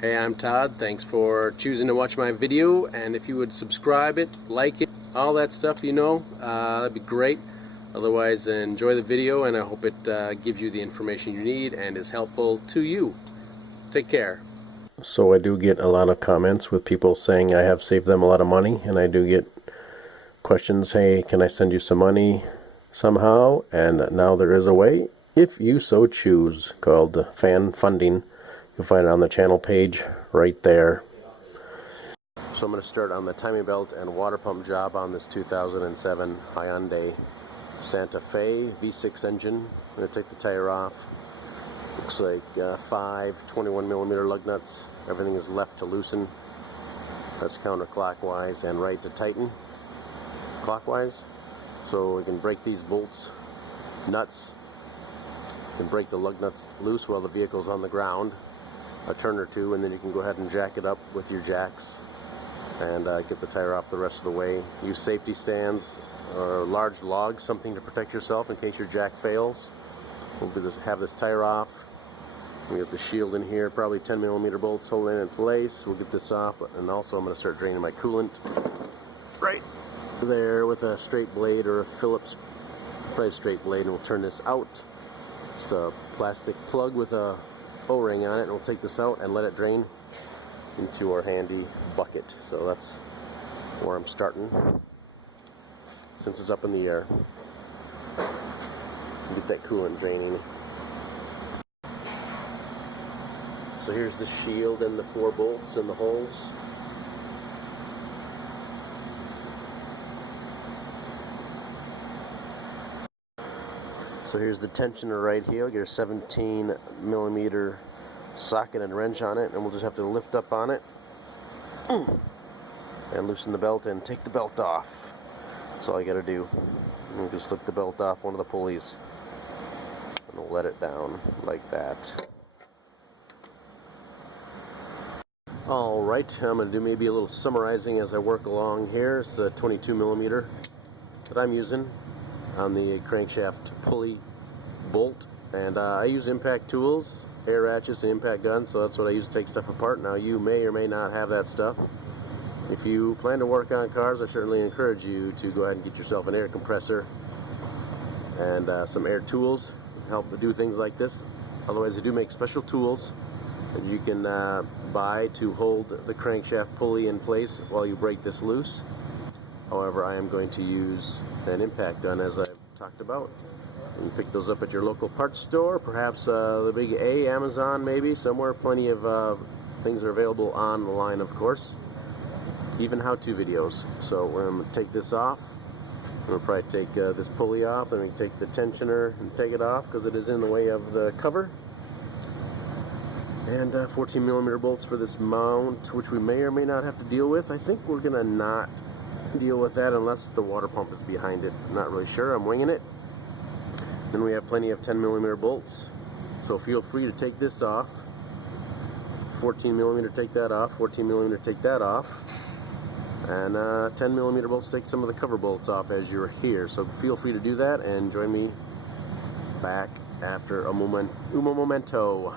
Hey, I'm Todd. Thanks for choosing to watch my video, and if you would subscribe it, like it, all that stuff, that'd be great. Otherwise, enjoy the video, and I hope it gives you the information you need and is helpful to you. Take care. So I do get a lot of comments with people saying I have saved them a lot of money, and I do get questions, hey, can I send you some money somehow? And now there is a way, if you so choose, called fan funding. You'll find it on the channel page right there. So I'm going to start on the timing belt and water pump job on this 2007 Hyundai Santa Fe V6 engine. I'm going to take the tire off. Looks like 5 21mm lug nuts. Everything is left to loosen. That's counterclockwise and right to tighten clockwise. So we can break these nuts, and break the lug nuts loose while the vehicle's on the ground. A turn or two, and then you can go ahead and jack it up with your jacks and get the tire off the rest of the way. Use safety stands or large logs, something to protect yourself in case your jack fails. We'll have this tire off. We have the shield in here, probably 10mm bolts holding it in place. We'll get this off, and also I'm going to start draining my coolant right there with a straight blade or a Phillips, probably a straight blade, and we'll turn this out. Just a plastic plug with a O-ring on it, and we'll take this out and let it drain into our handy bucket. So that's where I'm starting, since it's up in the air. Get that coolant draining. So here's the shield and the 4 bolts and the holes. So here's the tensioner right here. I'll get a 17mm socket and wrench on it, and we'll just have to lift up on it and loosen the belt and take the belt off. That's all I gotta do. And we'll just slip the belt off one of the pulleys and we'll let it down like that. Alright, I'm gonna do maybe a little summarizing as I work along here. It's a 22mm that I'm using on the crankshaft pulley bolt, and I use impact tools, air ratchets, and impact guns, so that's what I use to take stuff apart. Now, you may or may not have that stuff. If you plan to work on cars, I certainly encourage you to go ahead and get yourself an air compressor and some air tools to help to do things like this. Otherwise, they do make special tools that you can buy to hold the crankshaft pulley in place while you break this loose. However, I am going to use an impact gun, as I've talked about. You can pick those up at your local parts store, perhaps the big A, Amazon maybe, somewhere. Plenty of things are available online, of course. Even how-to videos. So we're going to take this off. We'll probably take this pulley off, and we can take the tensioner and take it off because it is in the way of the cover. And 14mm bolts for this mount, which we may or may not have to deal with. I think we're going to not deal with that unless the water pump is behind it. I'm not really sure. I'm winging it. Then we have plenty of 10mm bolts. So feel free to take this off. 14mm, take that off. 14mm, take that off. And 10mm bolts, take some of the cover bolts off as you're here. So feel free to do that, and join me back after a momento.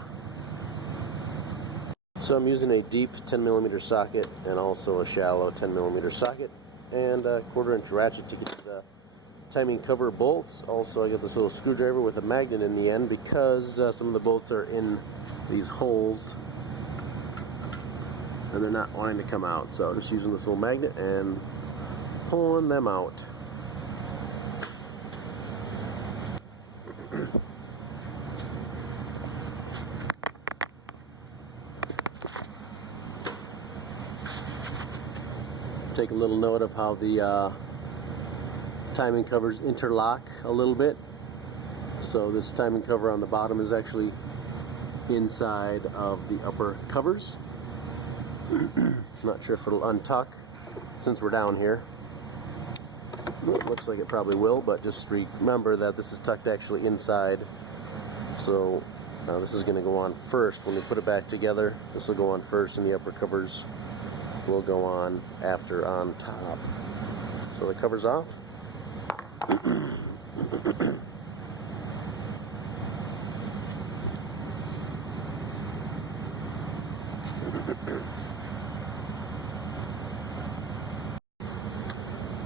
So I'm using a deep 10mm socket and also a shallow 10mm socket, and a 1/4-inch ratchet to get to the timing cover bolts. Also, I got this little screwdriver with a magnet in the end because some of the bolts are in these holes and they're not wanting to come out. So just using this little magnet and pulling them out. Take a little note of how the timing covers interlock a little bit. So this timing cover on the bottom is actually inside of the upper covers. Not sure if it'll untuck since we're down here. It looks like it probably will, but just remember that this is tucked actually inside. So this is going to go on first. When we put it back together, this will go on first, and the upper covers will go on after on top. So the cover's off.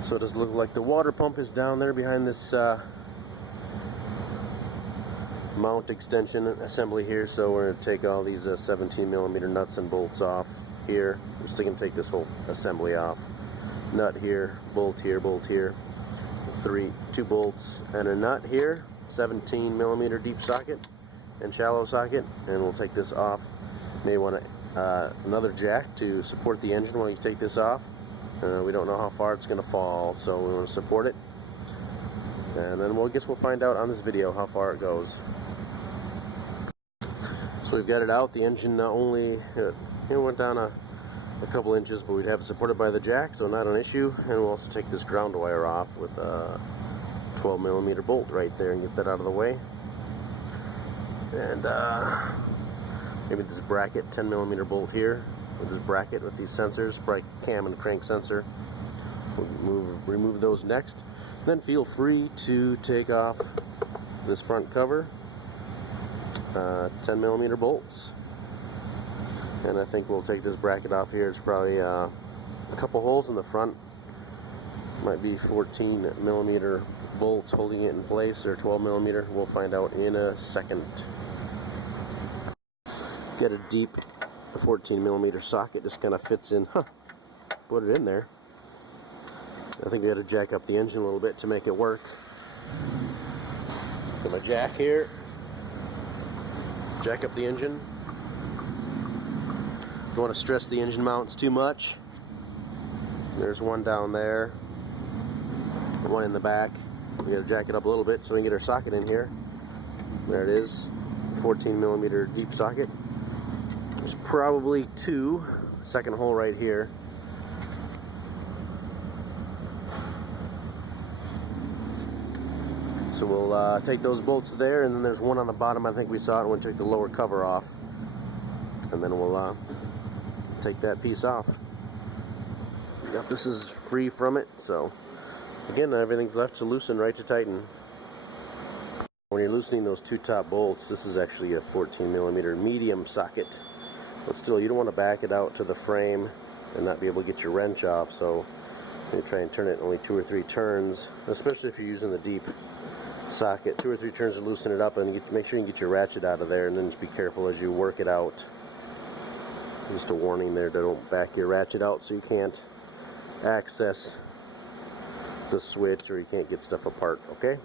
So it does look like the water pump is down there behind this mount extension assembly here. So we're going to take all these 17mm nuts and bolts off here. We're still going to take this whole assembly off. Nut here, bolt here, bolt here. Two bolts and a nut here. 17mm deep socket and shallow socket, and we'll take this off. May want another jack to support the engine while you take this off. We don't know how far it's going to fall, so we want to support it, and then we'll find out on this video how far it goes. So we've got it out. The engine only went down a couple inches, but we'd have it supported by the jack, so not an issue. And we'll also take this ground wire off with a 12mm bolt right there and get that out of the way. And maybe this bracket, 10mm bolt here with this bracket with these sensors, cam and crank sensor. We'll remove those next. Then feel free to take off this front cover, 10mm bolts. And I think we'll take this bracket off here. It's probably a couple holes in the front. Might be 14mm bolts holding it in place, or 12mm. We'll find out in a second. Get a deep 14mm socket, just kind of fits in. Put it in there. I think we got to jack up the engine a little bit to make it work. Got my jack here. Jack up the engine. Don't want to stress the engine mounts too much. There's one down there, one in the back. We got to jack it up a little bit so we can get our socket in here. There it is, 14mm deep socket. There's probably two. Second hole right here. So we'll take those bolts there, and then there's one on the bottom. I think we saw it when we took the lower cover off, and then we'll take that piece off. Yep, this is free from it, so again, everything's left to loosen, right to tighten. When you're loosening those two top bolts, this is actually a 14mm medium socket, but still, you don't want to back it out to the frame and not be able to get your wrench off. So you try and turn it only 2 or 3 turns, especially if you're using the deep socket. 2 or 3 turns to loosen it up, and make sure you get your ratchet out of there, and then just be careful as you work it out. Just a warning there, don't back your ratchet out so you can't access the switch, or you can't get stuff apart, okay?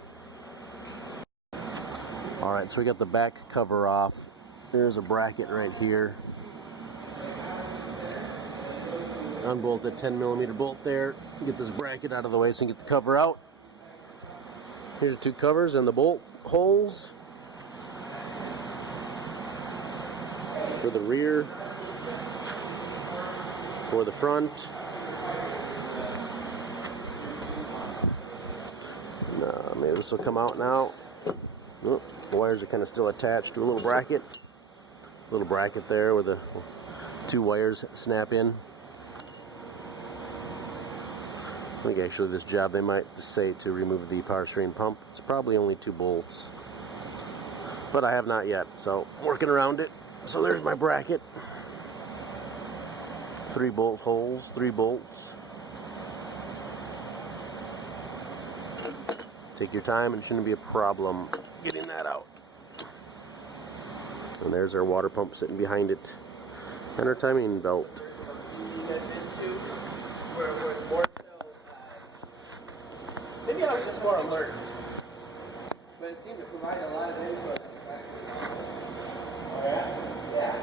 Alright, so we got the back cover off. There's a bracket right here. Unbolt the 10mm bolt there. Get this bracket out of the way so you can get the cover out. Here's the two covers and the bolt holes for the rear, for the front. Maybe this will come out now. Oh, the wires are kind of still attached to a little bracket. Little bracket there where the 2 wires snap in. I think actually this job they might say to remove the power steering pump. It's probably only 2 bolts, but I have not yet, so working around it. So there's my bracket. 3 bolt holes, 3 bolts. Take your time, and it shouldn't be a problem getting that out. And there's our water pump sitting behind it, and our timing belt. Maybe I was just more alert, but it seemed to provide a lot of input. Oh yeah? Yeah.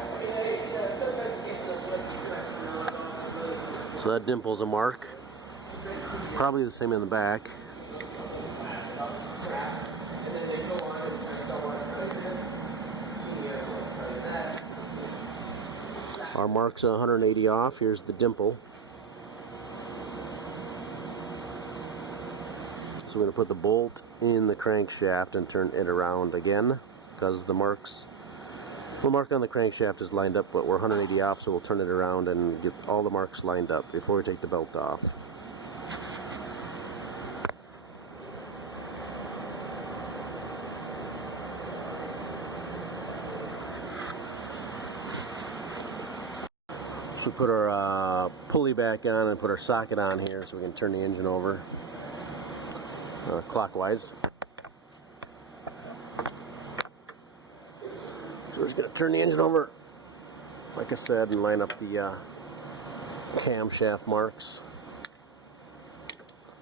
So that dimple's a mark. Probably the same in the back. Our mark's 180 off. Here's the dimple. So we're going to put the bolt in the crankshaft and turn it around again, because the mark on the crankshaft is lined up, but we're 180 off, so we'll turn it around and get all the marks lined up before we take the belt off. We put our pulley back on and put our socket on here so we can turn the engine over clockwise. So we're just going to turn the engine over, like I said, and line up the camshaft marks.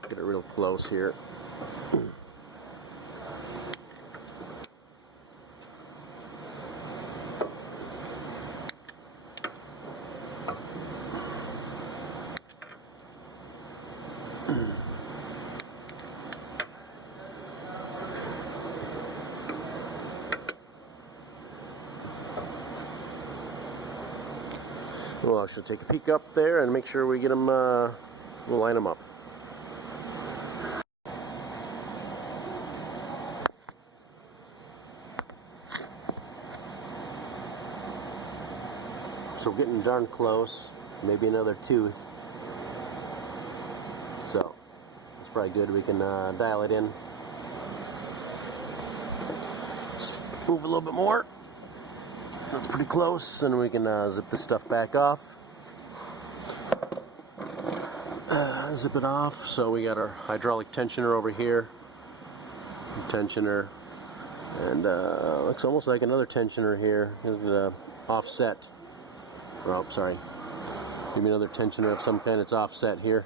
Get it real close here. Well, I should take a peek up there and make sure we get them, we'll line them up. So getting darn close, maybe another tooth. So it's probably good, we can dial it in. Just move a little bit more. That's pretty close, and we can zip this stuff back off. Zip it off. So we got our hydraulic tensioner over here. Tensioner. And looks almost like another tensioner here. Here's the offset. Oh, sorry. Maybe another tensioner of some kind. It's offset here.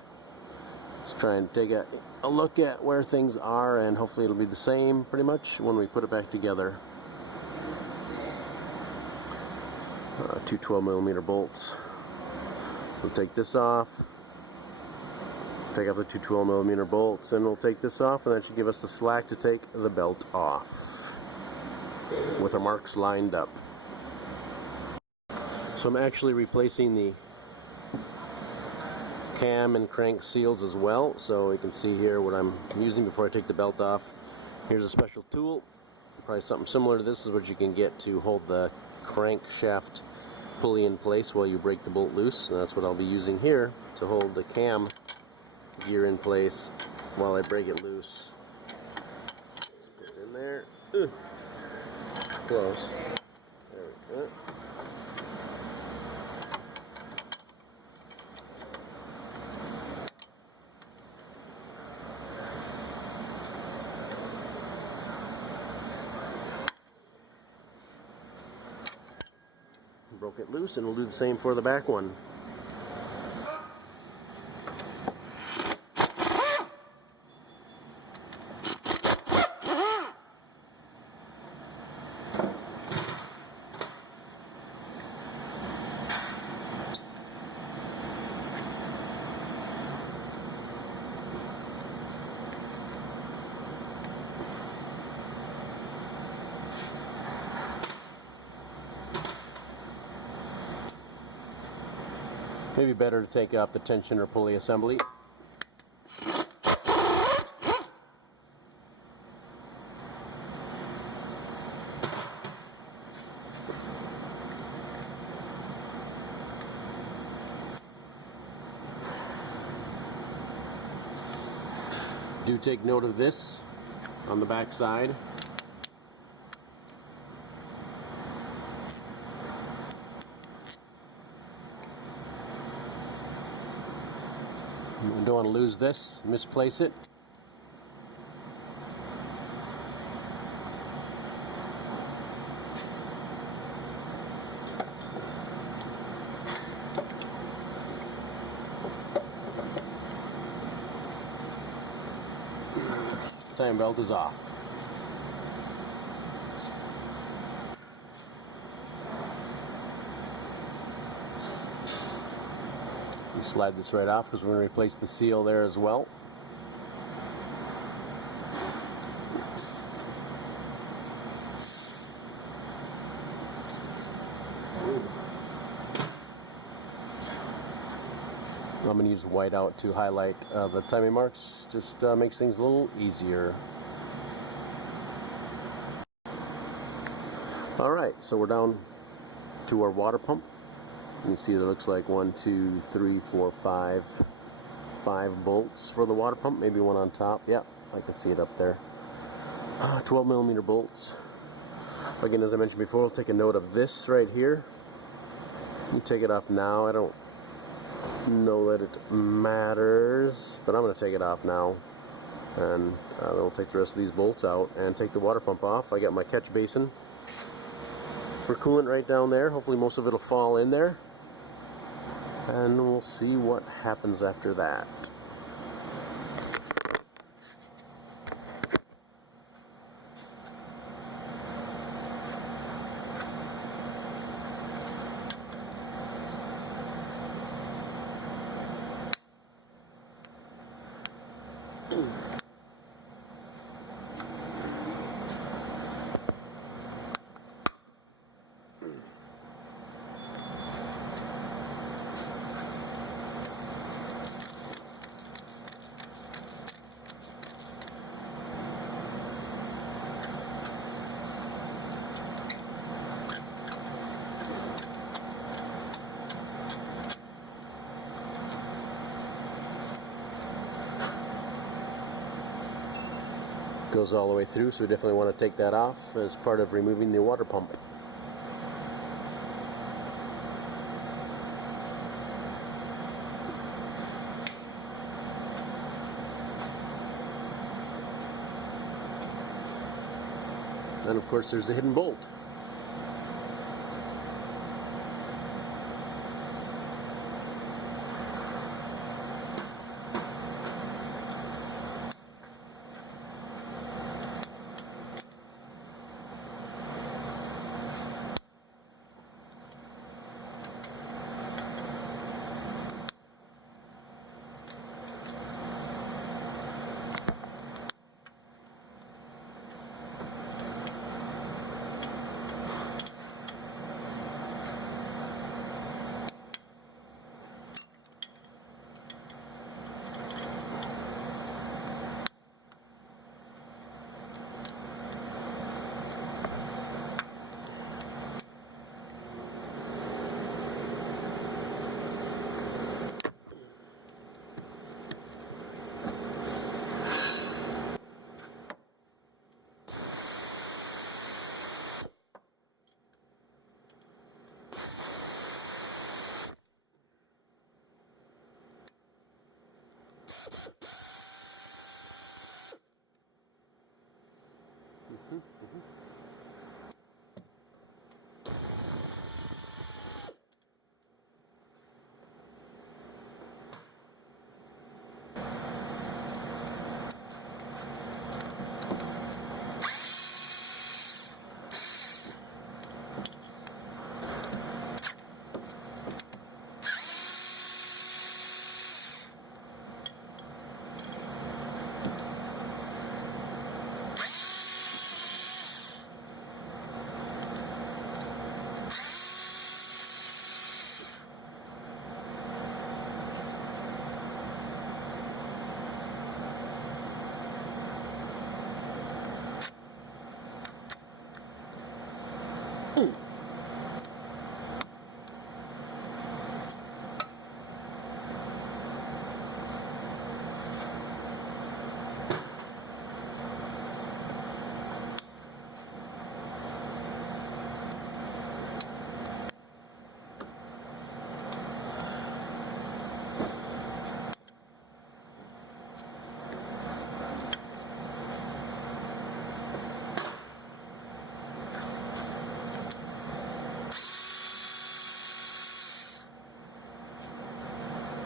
Let's try and take a look at where things are, and hopefully it'll be the same pretty much when we put it back together. Two 12mm bolts. We'll take this off. Take off the two 12mm bolts, and we'll take this off, and that should give us the slack to take the belt off with our marks lined up. So I'm actually replacing the cam and crank seals as well, so you can see here what I'm using before I take the belt off. Here's a special tool, probably something similar to this is what you can get to hold the crankshaft pulley in place while you break the bolt loose, and that's what I'll be using here to hold the cam gear in place while I break it loose. Put it in there. Close. There we go. Broke it loose, and we'll do the same for the back one. Maybe better to take off the tension or pulley assembly. Do take note of this on the back side. You don't want to lose this, misplace it. Time belt is off. You slide this right off because we're going to replace the seal there as well. I'm going to use whiteout to highlight the timing marks. Just makes things a little easier. Alright, so we're down to our water pump. You can see it looks like 1, 2, 3, 4, 5 bolts for the water pump, maybe one on top. Yeah, I can see it up there. 12mm bolts. Again, as I mentioned before, we'll take a note of this right here. You take it off now. I don't know that it matters, but I'm going to take it off now, and then we'll take the rest of these bolts out and take the water pump off. I got my catch basin for coolant right down there. Hopefully most of it will fall in there, and we'll see what happens after that. Goes all the way through, so we definitely want to take that off as part of removing the water pump. And of course there's a hidden bolt.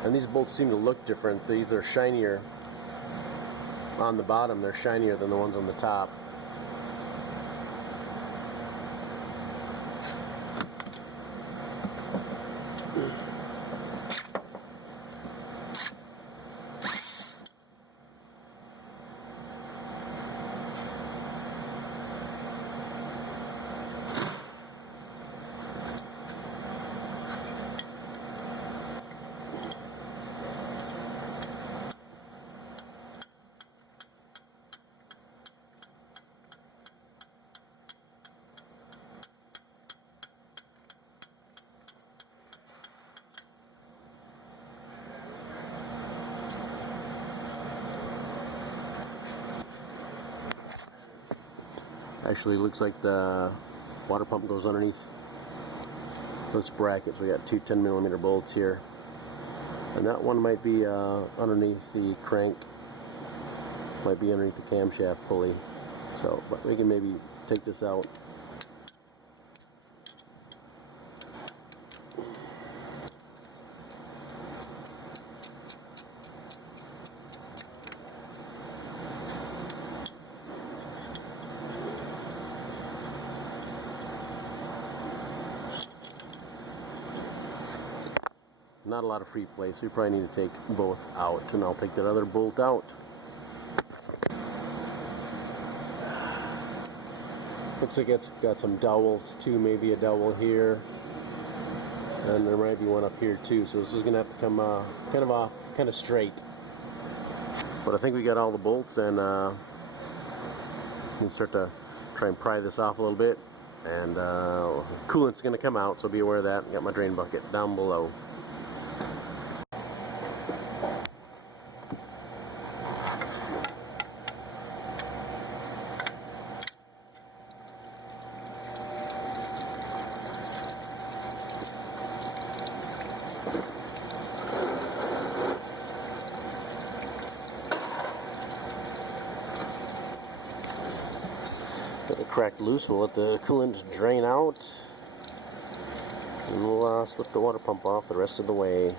And these bolts seem to look different. These are shinier on the bottom. They're shinier than the ones on the top. Actually looks like the water pump goes underneath this bracket. So we got two 10mm bolts here. And that one might be underneath the crank, might be underneath the camshaft pulley. So, but we can maybe take this out. Not a lot of free play, so you probably need to take both out, and I'll take that other bolt out. Looks like it's got some dowels too, maybe a dowel here, and there might be one up here too, so this is going to have to come kind of straight. But I think we got all the bolts, and we can start to try and pry this off a little bit, and coolant's going to come out, so be aware of that. Got my drain bucket down below. Got it cracked loose. We'll let the coolant drain out, and we'll slip the water pump off the rest of the way.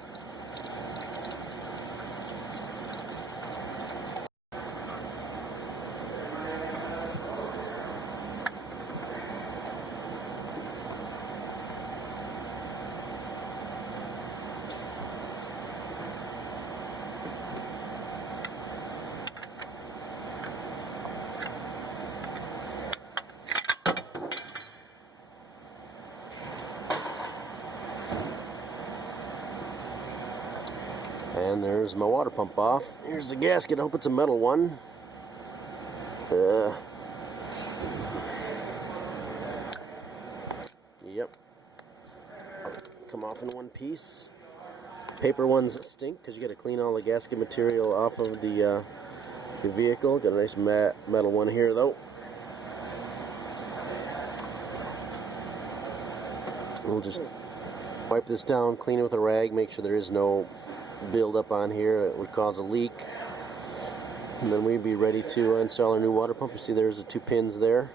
And there's my water pump off. Here's the gasket. I hope it's a metal one. Yep. Come off in one piece. Paper ones stink because you got to clean all the gasket material off of the vehicle. Got a nice metal one here though. We'll just wipe this down, clean it with a rag, make sure there is no build up on here that would cause a leak, and then we'd be ready to install our new water pump. You see there's the 2 pins there.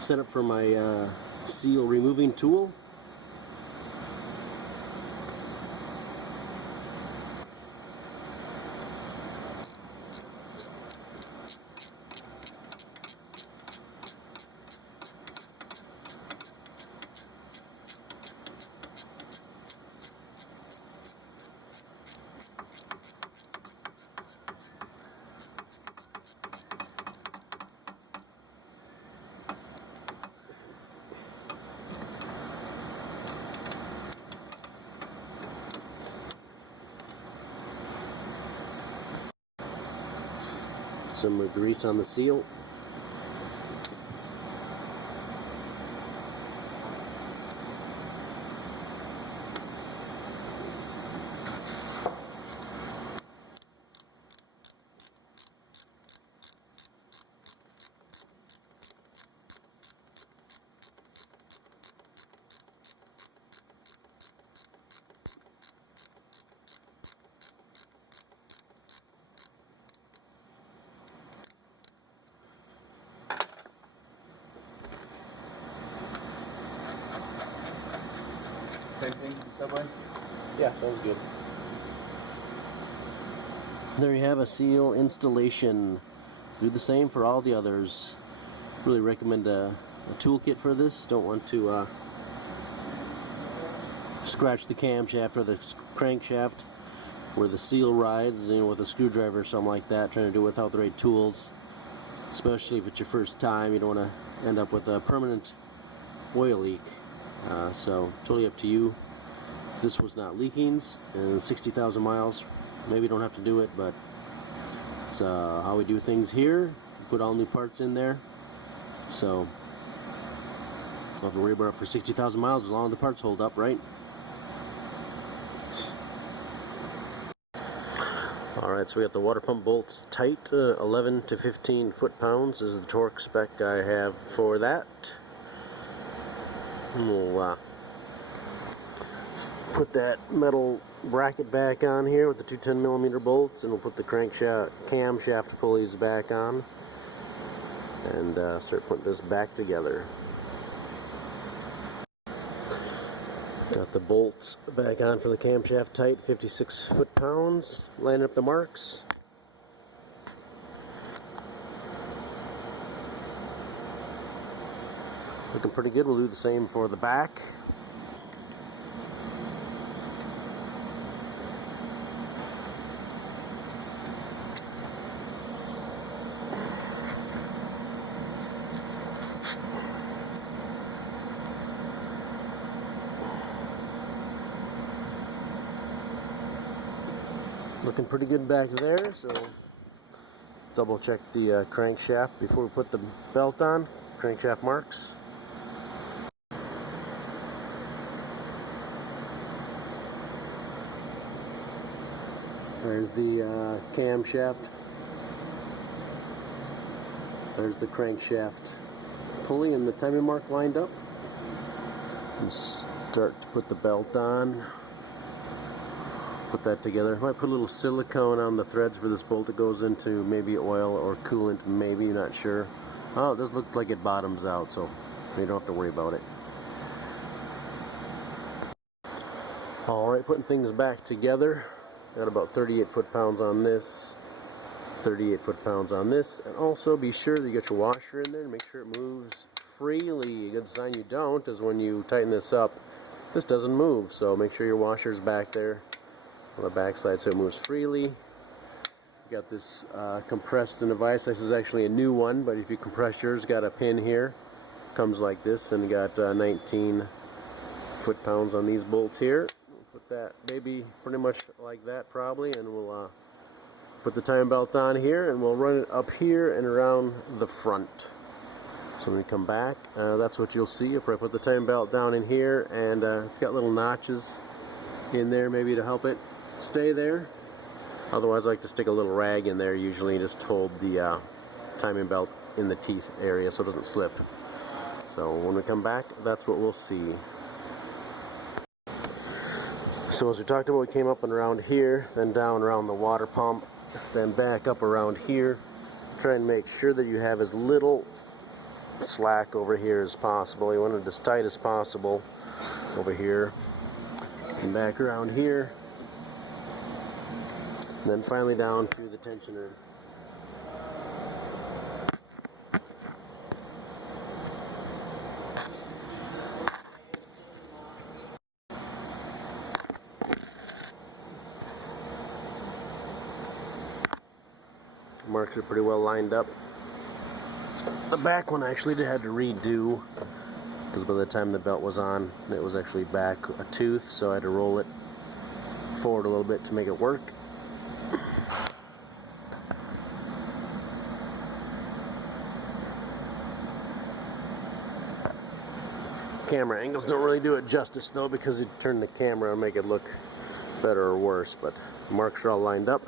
Set up for my seal removing tool. Some grease on the seal. Same thing, Subway? Yeah, sounds good. There you have a seal installation. Do the same for all the others. Really recommend a toolkit for this. Don't want to scratch the camshaft or the crankshaft where the seal rides, you know, with a screwdriver or something like that, trying to do it without the right tools, especially if it's your first time. You don't want to end up with a permanent oil leak. So totally up to you. This was not leaking, and 60,000 miles, maybe you don't have to do it, but it's how we do things here. Put all new parts in there, so don't have to worry about it for 60,000 miles as long as the parts hold up, right? Alright, so we got the water pump bolts tight, 11 to 15 foot-pounds is the torque spec I have for that. We'll put that metal bracket back on here with the two 10mm bolts, and we'll put the camshaft pulleys back on and start putting this back together. Got the bolts back on for the camshaft tight, 56 foot-pounds. Line up the marks. Looking pretty good. We'll do the same for the back. Looking pretty good back there, so double check the crankshaft before we put the belt on. Crankshaft marks. There's the camshaft. There's the crankshaft pulley and the timing mark lined up. And start to put the belt on. Put that together. I might put a little silicone on the threads for this bolt that goes into maybe oil or coolant, maybe, not sure. Oh, it does look like it bottoms out, so you don't have to worry about it. Alright, putting things back together. Got about 38 foot-pounds on this, 38 foot-pounds on this, and also be sure that you get your washer in there and make sure it moves freely. A good sign you don't is when you tighten this up, this doesn't move, so make sure your washer's back there on the backside so it moves freely. Got this compressed in a vise. This is actually a new one, but if you compress yours, got a pin here. Comes like this, and got 19 foot-pounds on these bolts here. We'll put that baby pretty much like that probably, and we'll put the timing belt on here, and we'll run it up here and around the front. So when we come back, that's what you'll see. I'll probably put the timing belt down in here, and it's got little notches in there maybe to help it stay there. Otherwise, I like to stick a little rag in there usually and just hold the timing belt in the teeth area so it doesn't slip. So when we come back, that's what we'll see. So as we talked about, we came up and around here, then down around the water pump, then back up around here. Try and make sure that you have as little slack over here as possible. You want it as tight as possible over here. And back around here, and then finally down through the tensioner. Marks are pretty well lined up. The back one actually had to redo, because by the time the belt was on, it was actually back a tooth, so I had to roll it forward a little bit to make it work. Camera angles don't really do it justice though, because you turn the camera and make it look better or worse, but the marks are all lined up.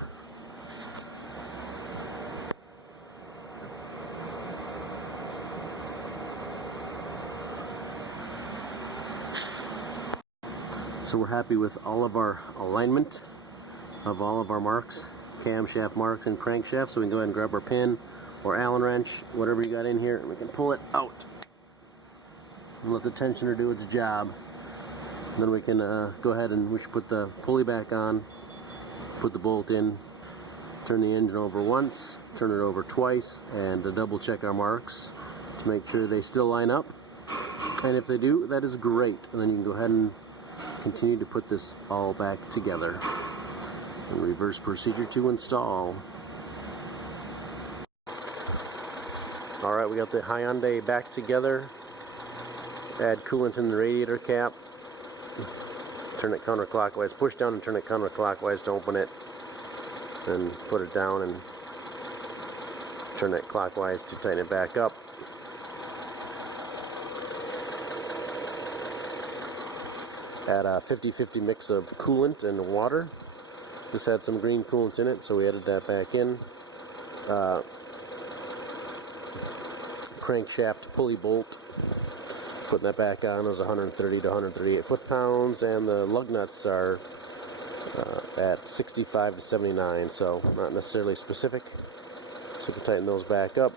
So we're happy with all of our alignment of all of our marks, camshaft marks and crankshaft, so we can go ahead and grab our pin or Allen wrench, whatever you got in here, and we can pull it out and let the tensioner do its job. And then we can go ahead and we should put the pulley back on, put the bolt in, turn the engine over once, turn it over twice, and double check our marks to make sure they still line up. And if they do, that is great. And then you can go ahead and continue to put this all back together. And reverse procedure to install. Alright, we got the Hyundai back together. Add coolant in the radiator cap. Turn it counterclockwise. Push down and turn it counterclockwise to open it. Then put it down and turn it clockwise to tighten it back up. Add a 50-50 mix of coolant and water. This had some green coolant in it, so we added that back in. Crankshaft pulley bolt. Putting that back on is 130 to 138 foot-pounds, and the lug nuts are at 65 to 79, so not necessarily specific. So we can tighten those back up.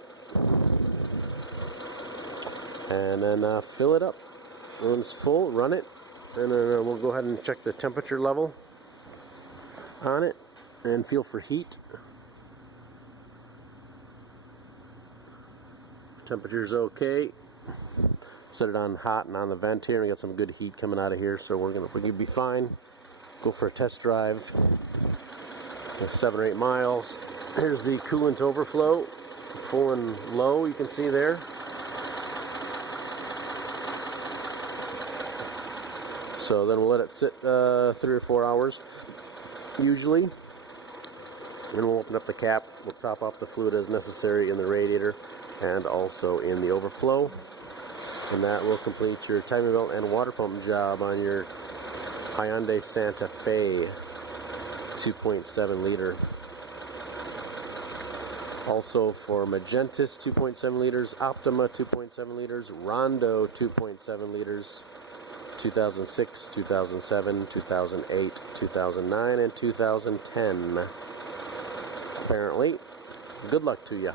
And then fill it up. When it's full, run it. And then we'll go ahead and check the temperature level on it and feel for heat. Temperature's okay. Set it on hot and on the vent here, and we got some good heat coming out of here, so we're gonna be fine. Go for a test drive. 7 or 8 miles. Here's the coolant overflow, full and low, you can see there. So then we'll let it sit 3 or 4 hours, usually. And we'll open up the cap. We'll top off the fluid as necessary in the radiator and also in the overflow. And that will complete your timing belt and water pump job on your Hyundai Santa Fe 2.7 liter. Also for Magentis 2.7 liters, Optima 2.7 liters, Rondo 2.7 liters, 2006, 2007, 2008, 2009, and 2010. Apparently. Good luck to you.